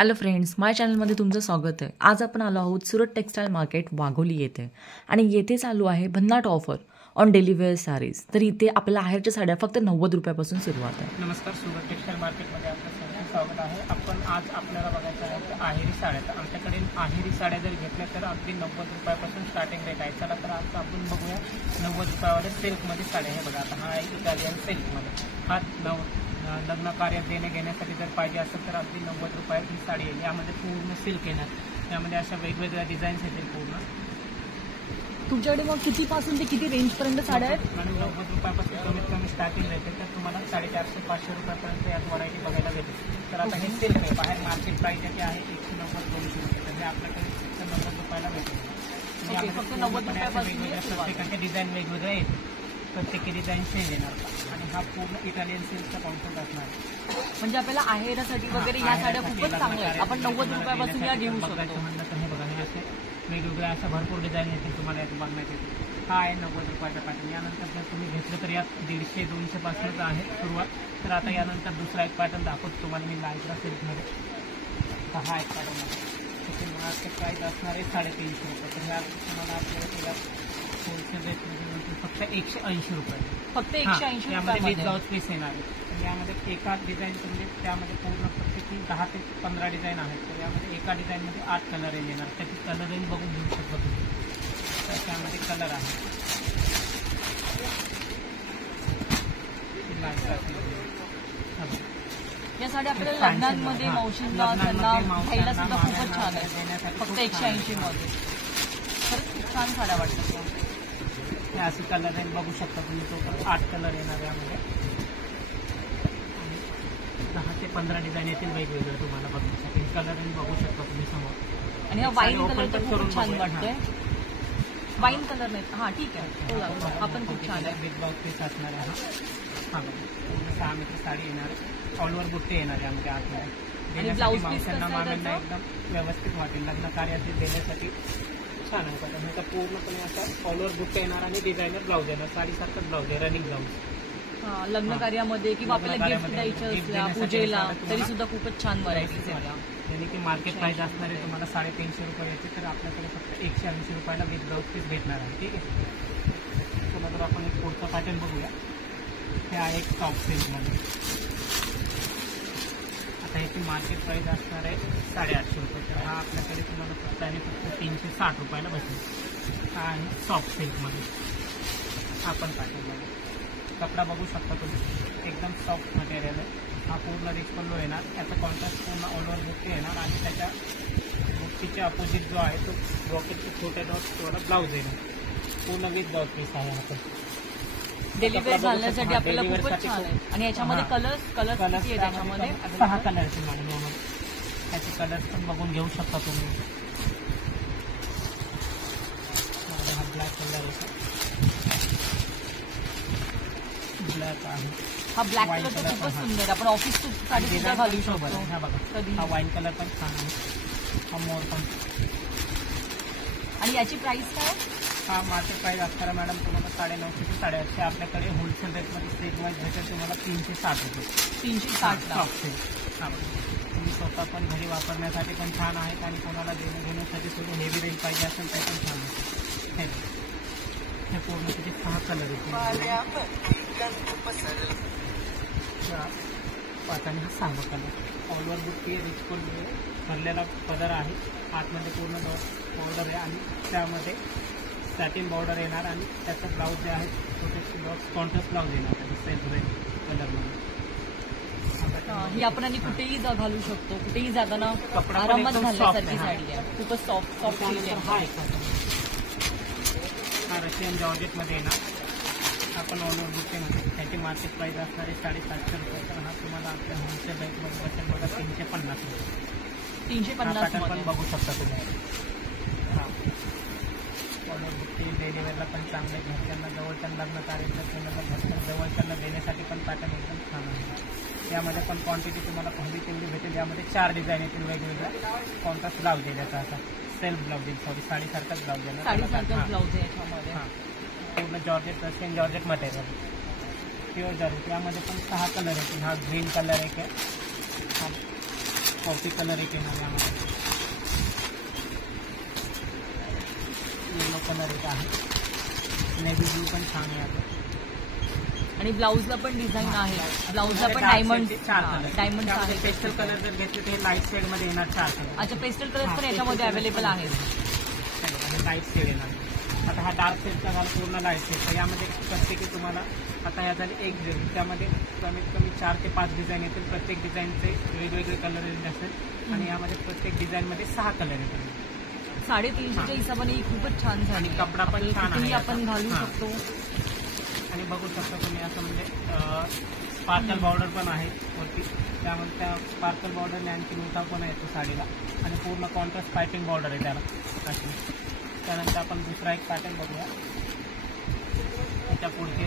Hello friends, माझ्या चॅनलमध्ये तुमचं स्वागत आहे। आज आपण आलो आहोत सुरत टेक्सटाईल मार्केट वाघोली येथे आणि येथे चालू आहे भन्नाट offer on daily wear sarees. तर इथे आपल्या आहेरच्या साड्या फक्त 90 रुपयापासून सुरुवात आहे। नमस्कार, सुरत टेक्सटाईल मार्केटमध्ये आपलं सर्वांचं स्वागत आहे। आपण आज आपल्याला बघायचं आहे आहेरी साड्या। तर आमच्याकडे आहेरी साड्या जर घेतल्या तर अगदी 90 रुपयापासून स्टार्टिंग रेट आहे। चला तर आता आपण बघूया 90 रुपयावाले सिल्कमध्ये साड्या। हे बघा, आता हा आहे इटालियन सिल्कमध्ये। हा लग्न कार्यात देणे घेण्यासाठी जर पाहिजे असेल तर अगदी 90 रुपयात ही साडी येईल। यामध्ये पूर्ण सिल्क येणार, यामध्ये अशा वेगवेगळ्या डिझाईन्स येतील पूर्ण। तुमच्याकडे मग कितीपासून ते किती रेंजपर्यंत साड्या आहेत? आणि 90 रुपयापासून कमीत कमी स्टार्टिंग रेट तर तुम्हाला 450-500 रुपयापर्यंत यात व्हरायटी बघायला भेटेल। तर आता हे सिल्क आहे, बाहेर मार्केट प्राईस याची आहे 190-200 रुपये, तर हे आपल्याकडे फक्त 90 रुपयाला भेटेल। फक्त 90 रुपयापासून प्रत्येकाचे डिझाईन वेगवेगळे येतील, प्रत्येकी डिझाईन सेम येणार आणि हा पूर्ण इटालियन सिल्कचा कॉन्सेप्ट असणार। म्हणजे आपल्याला आहेरासाठी वगैरे ह्या साड्या खूपच चांगल्या आहेत। आपण 90 रुपयापासून या घेऊ शकतो। म्हणलं तर हे बघा, हे असे वेगवेगळ्या अशा भरपूर डिझाईन येतील तुम्हाला यात बघण्यात येतील। हा आहे 90 रुपयाचा पॅटर्न। यानंतर जर तुम्ही घेतलं तर यात 150-200 पासूनच आहे सुरुवात। तर आता यानंतर दुसरा एक पॅटर्न दाखवतो तुम्हाला मी लायक्रा सिल्कमध्ये। हा एक पॅटर्न आहे, त्याची मार्केट प्राईस असणार आहे 350 रुपये। तर ह्या तुम्हाला आपल्याला होलसेल रेटमध्ये फक्त 180 रुपये, फक्त 180 यामध्ये विथ ब्लाउज पीस येणार आहे। तर यामध्ये एका डिझाईन म्हणजे त्यामध्ये पूर्ण प्रत्येकी 10 ते 15 डिझाईन आहेत। तर यामध्ये एका डिझाईनमध्ये 8 कलर रेंज येणार, त्याची कलर रेंज बघून घेऊ शकतो तुम्ही। तर त्यामध्ये कलर आहे या साड्या आपल्याला लग्नांमध्ये मावशींना त्यांना घ्यायला सुद्धा खूपच छान आहे। फक्त 180 मध्ये खरंच खूप छान साड्या वाटतात। हे असे कलर रेंज बघू शकता तुम्ही, टोटल 8 कलर येणार यामध्ये। 10 ते 15 डिझाईन येतील वेगवेगळे तुम्हाला बघण्यासाठी। कलर रेंज बघू शकता तुम्ही समोर। आणि हा वाईन कलर तर खूप छान वाटतोय। वाईन कलर नाही, हा ठीक आहे, हा पण खूप छान आहे। विथ ब्लाउज पीस असणार आहे। हा पूर्ण 6 मीटर साडी येणार, ऑल ओव्हर बुट्टे येणार यामध्ये आतमध्ये। आणि ब्लाऊज पीस मावशांना एकदम व्यवस्थित वाटेल, लग्न कार्यात देण्यासाठी छान आहे पॅटर्न। हे तर पूर्णपणे असं ऑल ओव्हर बुट्टे येणार आणि डिझायनर ब्लाऊज येणार, साडीसारखंच ब्लाऊज आहे, रनिंग ब्लाऊज। लग्न कार्यामध्ये किंवा आपल्याला गिफ्ट द्यायचं असल्या पूजेला तरी सुद्धा खूपच छान व्हरायटीज येतात। यानी की मार्केट प्राइस असणार आहे तुम्हाला 350 रुपये याची, तर आपल्याकडे फक्त 180 रुपयाला विथ ब्लाऊज पीस भेटणार आहे। ठीक आहे, चला तर आपण एक पुढचा पॅटर्न बघूया। हे आहे एक टॉप सिल्कमध्ये। आता याची मार्केट प्राइस असणार आहे 850 रुपये, तर हा आपल्याकडे तुम्हाला फक्त आणि फक्त 360 रुपयाला बसेल। हा आहे सॉफ्ट सिल्कमध्ये, हा पण पॅटर्नमध्ये। कपडा बघू शकता तुम्ही, एकदम सॉफ्ट मटेरियल आहे। हा पूर्ण रिच पल्लू येणार, याचा कॉन्ट्रास्ट पूर्ण ऑल ओव्हर बुट्टी येणार आणि त्याच्या बुट्टीच्या अपोजिट जो आहे तो रॉकेटचे छोटे डॉट थोडा ब्लाऊज येणार, पूर्ण विथ ब्लाऊज पीस आहे। आपण डेली वेअर घालण्यासाठी आपल्याला खूपच छान आहे। आणि याच्यामध्ये कलर्स किती आहे त्याच्यामध्ये? 6 कलर्स मॅडम, त्याचे कलर्स पण बघून घेऊ शकता तुम्ही। हा ब्लॅक कलर आहे, ब्लॅक आहे। हा ब्लॅक कलर तर खूपच सुंदर आहे, आपण ऑफिस साठी सुद्धा घालू शकतो। हा बघा, हा वाईन कलर पण छान आहे, हा मोर पण। आणि याची प्राइस काय? हा मार्केट प्राइस असणार मॅडम तुम्हाला 950 ते 850। आपल्याकडे होलसेल रेटमध्ये स्टेज वाईज भेटेल तुम्हाला 360 रुपये। 360 हा, तुम्ही स्वतः पण घरी वापरण्यासाठी पण छान आहेत आणि कोणाला देण्यासाठी सुद्धा हेवी रेंज पाहिजे असेल तर पण छान आहे। हे पूर्ण त्याचे 6 कलर येतील आणि हा 6 कलर ऑल ओव्हर बुट्टी रिच पल्लू भरलेला पदर आहे, आतमध्ये पूर्ण बॉर्डर आहे आणि त्यामध्ये सॅटिन बॉर्डर येणार आणि त्याचं ब्लाऊज जे आहे छोटे ब्लाऊज कॉन्ट्रास्ट ब्लाऊज येणार त्याचं सेल्फ रेड कलरमध्ये। ही आपण आणि कुठेही घालू शकतो, कुठेही जाताना आरामात घालण्यासारखी साडी आहे, खूपच सॉफ्ट आहे। हा रशियन जॉर्जेटमध्ये येणार, आपण ऑल ओव्हर बुट्टीमध्ये। त्याची मार्केट प्राइस असणार आहे 750 रुपये, तर हा तुम्हाला आपल्या होलसेल रेटमध्ये बसेल बघा 350 रुपये। 350 पण बघू शकता तुम्ही। हा ऑल ओव्हर बुट्टी डेली वेअरला पण चांगले, घरच्यांना जवळच्या लग्न कार्याच्या कोणाला घरच्या जवळच्यांना देण्यासाठी पण पॅटर्न एकदम छान आहे। यामध्ये पण क्वांटिटी तुम्हाला हवी तेवढी भेटेल। यामध्ये 4 डिझाईन येतील वेगवेगळ्या, कॉन्ट्रास्ट ब्लाऊज आहे त्याचा, असा सेल्फ ब्लाऊज येईल, साडीसारखाच ब्लाऊज आहे, साडीसारखाच ब्लाऊज आहे याच्यामध्ये। पूर्ण georgette Russian georgette material, pure georgette. यामध्ये पण 6 कलर येतील। हा ग्रीन कलर एक आहे, हा कॉफी कलर एक येणार यामध्ये, येलो कलर एक आहे, नेव्ही ब्लू पण छान आहे आता. आणि ब्लाऊजला पण डिझाईन आहे, ब्लाऊजला पण डायमंड डायमंड आहे. पेस्टल कलर जर घेतले तर हे लाईट शेड मध्ये येणार 4 कलर. अच्छा, पेस्टल कलर पण याच्यामध्ये अवेलेबल आहेत. आणि लाईट शेड येणार. आता हा डार्क शेडचा झाला पूर्ण लाईट शेड. तर यामध्ये प्रत्येकी तुम्हाला आता या झाली एक डिझाईन, त्यामध्ये कमीत कमी 4 ते 5 डिझाईन येतील. प्रत्येक डिझाईनचे वेगवेगळे कलर येत असेल आणि यामध्ये प्रत्येक डिझाईनमध्ये 6 कलर येतील. 350च्या हिशोबाने ही खूपच छान झाली. कपडा पण छान आहे, आपण घालू शकतो. आणि बघू शकता तुम्ही असं म्हणजे स्पार्कल बॉर्डर पण आहे वरती, त्यामध्ये त्या स्पार्कल बॉर्डरने आणखी उठाव पण येतो साडीला. आणि पूर्ण कॉन्ट्रास्ट पायपिंग बॉर्डर आहे त्याला अशी. त्यानंतर आपण दुसरा एक पॅटर्न बघूया. त्याच्या पुढचे